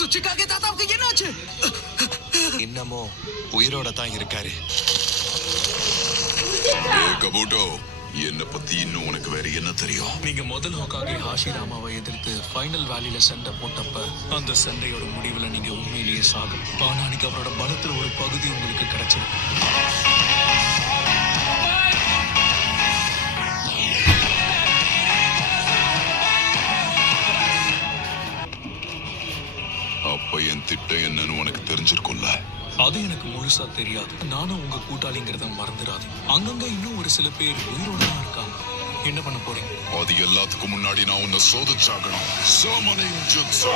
சுச்சிக்காக தாத்தாவுக்கு என்னாச்சு? இன்னமும் உயிரோட தான் இருக்காரு. கபூட்டோ, என்ன பத்தி இன்னும் உனக்கு வேற என்ன தெரியும்? நீங்க முதல் ஹோக்காகே ஹாஷிராமாவை எதிர்த்து ஃபைனல் வேலியில சண்டை போட்டப்ப அந்த சண்டையோட முடிவுல நீங்க உண்மையிலேயே சாகும். ஆனா அன்னைக்கு அவரோட பலத்துல ஒரு பகுதி உங்களுக்கு கிடைச்சது. அப்ப என் திட்டம் என்னன்னு உனக்கு தெரிஞ்சிருக்கும்ல? அது எனக்கு முழுசா தெரியாது. நானும் உங்க கூட்டாளிங்கிறத மறந்துடாது. அங்கங்க இன்னும் ஒரு சில பேர் உயிரோட தான் இருக்காங்க. என்ன பண்ண போறீங்க? அது எல்லாத்துக்கும் முன்னாடி நான் உன்னை சோதிச்சாகணும். சோமனையும் ஜுட்சு.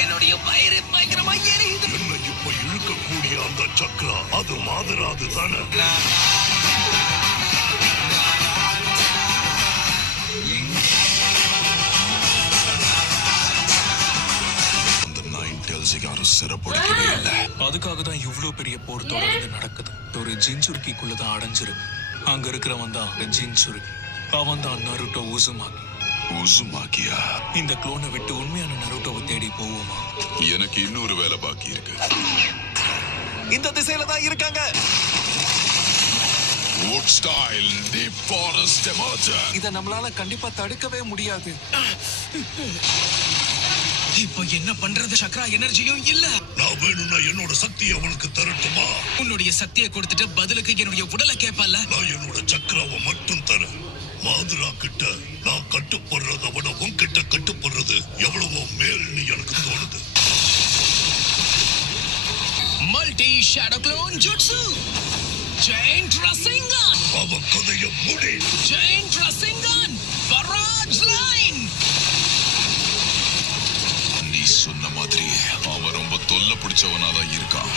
என்னுடைய வயிறு பயங்கரமா எரியுது. என்ன இப்ப இழுக்கக்கூடிய அந்த சக்கரா அது மாதராது தானே? அந்த 9 tails யாரும் சிறப்புடிக்கவே இல்லை. அதுக்காக தான் இவ்வளவு பெரிய போர் தொடர்ந்து நடக்குது. ஒரு ஜின்சுருக்கிக்குள்ளதான் அடைஞ்சிருக்கு. அங்க இருக்கிறவன் தான் ஜின்சுருக்கி. அவன் தான் நருட்டோ உசுமாக்கி. உசுமாக்கியா? இந்த குளோனை விட்டு உண்மையான நருட்டோவை தேடி போவோமா? எனக்கு இன்னொரு வேலை பாக்கி இருக்கு. இந்த திசையில தான் இருக்காங்க. Wood style deep forest emerger. இத நம்மளால கண்டிப்பா தடுக்கவே முடியாது. இப்போ என்ன பண்றது? சக்ரா எனர்ஜியும் இல்ல. நான் வேணும்னா என்னோட சக்தியை அவனுக்கு தரட்டுமா? உன்னுடைய சக்தியை கொடுத்துட்டு பதிலுக்கு என்னுடைய உடலை கேட்பல்ல. நான் என்னோட சக்கராவை மட்டும் தரேன். மாதுரா கிட்ட நான் கட்டுப்படுறத விட உன்கிட்ட கட்டுப்படுறது எவ்வளவோ மேல்னு எனக்கு தோணுது. மல்டி ஷேடோ க்ளோன் ஜுட்சு. ஜெயண்ட் ரசிங்கன். அவன் கதைய முடி. ஜெயண்ட் ரசிங்கன். Barrage line. நீ சொன்ன மாதிரி அவன் ரொம்ப தொல்லை பிடிச்சவனாதான் இருக்கான்.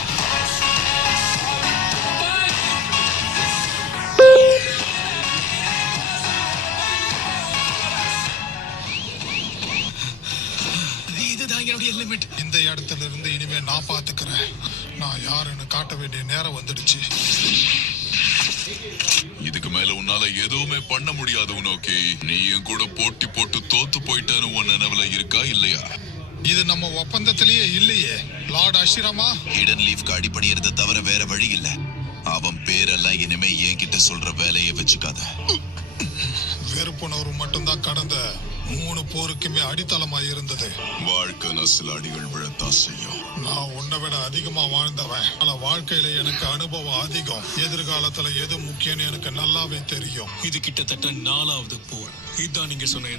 இதுதான் என்னுடைய லிமிட். இந்த இடத்துல இருந்து இனிமே நான் பாத்துக்கிறேன். நான் யாருன்னு காட்ட வேண்டிய நேரம் வந்துடுச்சு. இதுக்கு மேல உன்னால எதுவுமே பண்ண முடியாது உனோக்கி. நீ என் கூட போட்டி போட்டு தோத்து போயிட்டேன்னு உன் நினைவுல இருக்கா இல்லையா? இது நம்ம ஒப்பந்தத்திலேயே இல்லையே லார்ட் அஷிராமா. ஹிடன் லீஃப்க்கு அடிபணியறத தவிர வேற வழி இல்ல. அவன் பேரெல்லாம் இனிமே என்கிட்ட சொல்ற வேலையை வச்சுக்காத. வெறுப்புணர்வு மட்டும்தான் கடந்த 3 போருக்குமே அடித்தளமா இருந்தது. வாழ்க்கை சில அடிகள் விழத்தான் செய்யும். நான் உன்னை விட அதிகமா வாழ்ந்தவன். ஆனா வாழ்க்கையில எனக்கு அனுபவம் அதிகம். எதிர்காலத்துல எது முக்கியம்னு எனக்கு நல்லாவே தெரியும். இது கிட்டத்தட்ட 4வது போர். இதுதான் நீங்க சொன்ன